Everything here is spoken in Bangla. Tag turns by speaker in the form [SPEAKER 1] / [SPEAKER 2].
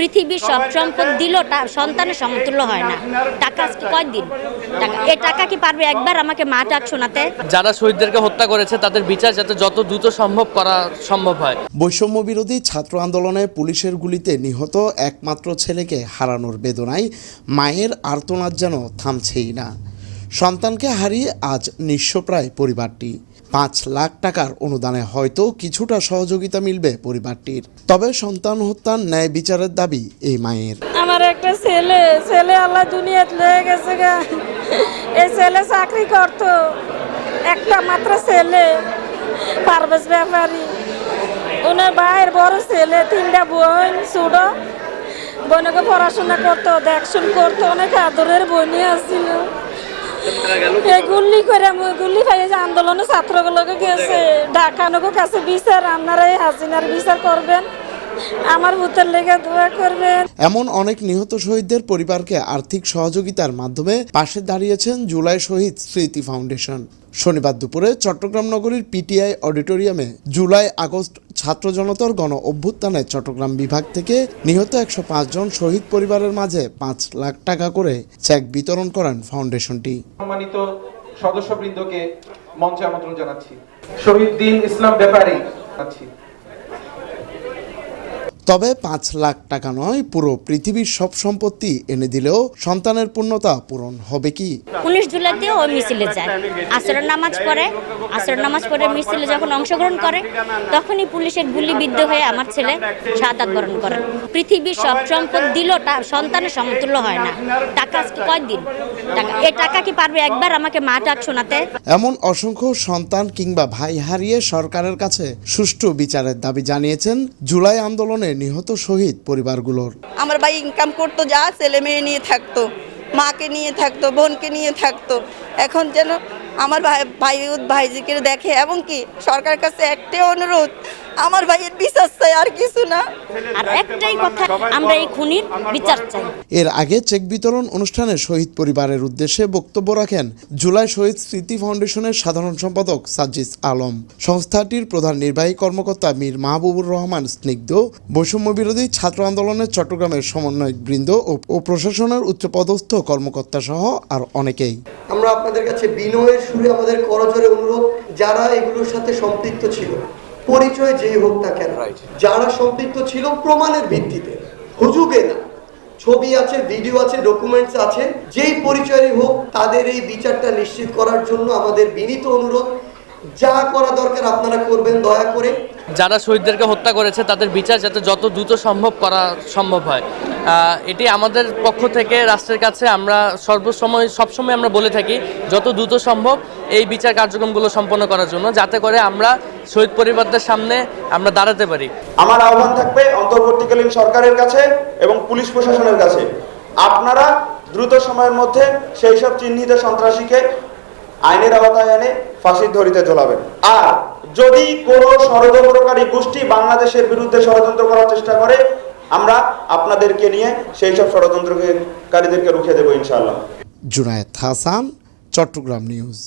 [SPEAKER 1] পৃথিবীর সব সম্পদ দিল সন্তানের সমতুল্য হয় না। টাকা আজকে কয়দিন? টাকা এই টাকা কি পারবে একবার আমাকে মা ডাক শোনাতে?
[SPEAKER 2] যারা শহীদদেরকে হত্যা করেছে তাদের বিচার যাতে যত দ্রুত সম্ভব করা সম্ভব হয়।
[SPEAKER 3] বৈষম্য বিরোধী ছাত্র আন্দোলনে পুলিশের গুলিতে নিহত একমাত্র ছেলেকে হারানোর বেদনায় মায়ের আর্তনাদ যেন থামছেই না। সন্তানকে হারিয়ে আজ নিঃস্বপ্রায় পরিবারটি। পাঁচ লাখ টাকার অনুদানে হয়তো কিছুটা সহযোগিতা মিলবে পরিবারটির। তবে সন্তান হত্যার ন্যায় বিচারের দাবি এই মায়ের।
[SPEAKER 4] আমার একটা ছেলে ছেলে আল্লাহ দুনিয়াত লয়ে গেছে গা। এই ছেলে চাকরি করতো। একটা মাত্র ছেলে, পারভেজ ব্যাপারী। ওনার ভাইয়ের বড় ছেলে, তিনটা বোন, ছোট। বোনকে পড়াশোনা করতো, দেখশুন করতো, অনেক আদরের বনি আসছিল গুল্লি আন্দোলনে ছাত্রগুলোকে গেছে। ঢাকানোকে কাছে বিচার আপনারা হাসিনার বিচার করবেন। আমার ভূতের লেগে দোয়া করবেন।
[SPEAKER 3] এমন অনেক নিহত শহীদদের পরিবারকে আর্থিক সহযোগিতার মাধ্যমে পাশে দাঁড়িয়েছেন জুলাই শহীদ স্মৃতি ফাউন্ডেশন। শনিবার দুপুরে চট্টগ্রাম নগরীর পিটিআই অডিটোরিয়ামে জুলাই আগস্ট ছাত্র জনতার গণ অভ্যুত্থানে চট্টগ্রাম বিভাগ থেকে নিহত একশো জন শহীদ পরিবারের মাঝে পাঁচ লাখ টাকা করে চেক বিতরণ করেন ফাউন্ডেশনটি।
[SPEAKER 5] সম্মানিত সদস্যবৃন্দকে মঞ্চে আমন্ত্রণ জানাচ্ছি। শহীদ দিন ইসলাম ব্যাপারী জানাচ্ছি।
[SPEAKER 3] তবে পাঁচ লাখ টাকা নয় পুরো পৃথিবীর সব সম্পত্তি এনে দিলেও সন্তানের পূর্ণতা পূরণ হবে কি?
[SPEAKER 1] উনিশ জুলাইতেও ওই মিছিলে যায়। আসরের নামাজ পড়ে। আসরের নামাজ পড়ে মিছিলে যখন অংশগ্রহণ করে তখনই পুলিশের গুলিবিদ্ধ হয়ে আমার ছেলে শাহাদাত বরণ করে। পৃথিবীর সব সম্পদ দিলেও তা সন্তানের সমতুল্য হয় না। টাকা আজকে কয়দিন? টাকা এই টাকা কি পারবে একবার আমাকে মা ডাক শোনাতে?
[SPEAKER 3] এমন অসংখ্য সন্তান কিংবা ভাই হারিয়ে সরকারের কাছে সুষ্ঠু বিচারের দাবি জানিয়েছেন জুলাই আন্দোলনে নিহত শহীদ পরিবারগুলোর।
[SPEAKER 6] আমার ভাই ইনকাম করতো যা, ছেলে মেয়ে নিয়ে থাকতো, মাকে নিয়ে থাকতো, বোনকে নিয়ে থাকতো। এখন যেন আমার ভাই ভাই ভাইজিকে দেখে, এবং কি সরকার কাছে একটাই অনুরোধ আমার ভাইয়ের বিশ্বাস চাই আর কিছু না।
[SPEAKER 1] আর একটাই কথা আমরা এই খুনির বিচার চাই।
[SPEAKER 3] এর আগে চেক বিতরণ অনুষ্ঠানে শহীদ পরিবারের উদ্দেশ্যে বক্তব্য রাখেন জুলাই শহীদ স্মৃতি ফাউন্ডেশনের সাধারণ সম্পাদক সাজিস আলম। সংস্থাটির প্রধান নির্বাহী কর্মকর্তা মীর মাহবুবুর রহমান স্নিগ্ধ বৈষম্য বিরোধী ছাত্র আন্দোলনের চট্টগ্রামের সমন্বয়ক বৃন্দ ও- ও প্রশাসনের উচ্চপদস্থ কর্মকর্তা সহ আর অনেকেই।
[SPEAKER 7] আমরা আপনাদের কাছে বিনয়ের সুরে আমাদের করজোরে অনুরোধ যারা এগুলোর সাথে সম্পৃক্ত ছিল। পরিচয় যেই হোক না কেন যারা সম্পৃক্ত ছিল প্রমাণের ভিত্তিতে। হুজুগে না। ছবি আছে ভিডিও আছে ডকুমেন্টস আছে যেই পরিচয়ই হোক তাদের এই বিচারটা নিশ্চিত করার জন্য আমাদের বিনীত অনুরোধ। যা করা দরকার আপনারা করবেন দয়া করে।
[SPEAKER 2] যারা শহীদদেরকে হত্যা করেছে তাদের বিচার যাতে যত দ্রুত সম্ভব করা সম্ভব হয়। এটি আমাদের পক্ষ থেকে রাষ্ট্রের কাছে আমরা সর্বসময় সবসময় আমরা বলে থাকি যত দ্রুত সম্ভব এই বিচার কার্যক্রমগুলো সম্পন্ন করার জন্য যাতে করে আমরা শহীদ পরিবারদের সামনে আমরা দাঁড়াতে পারি।
[SPEAKER 8] আমার আহ্বান থাকবে অন্তর্বর্তীকালীন সরকারের কাছে এবং পুলিশ প্রশাসনের কাছে। আপনারা দ্রুত সময়ের মধ্যে সেই সব চিহ্নিত সন্ত্রাসীকে আইনের আওতায় এনে ফাঁসির ধরিতে ঝোলাবেন আর যদি কোনো ষড়যন্ত্রকারী গোষ্ঠী বাংলাদেশের বিরুদ্ধে ষড়যন্ত্র করার চেষ্টা করে, আমরা আপনাদেরকে নিয়ে সেই সব ষড়যন্ত্রকারীদেরকে রুখে দেবো ইনশাআল্লাহ।
[SPEAKER 3] জুনায়েদ হাসান, চট্টগ্রাম নিউজ।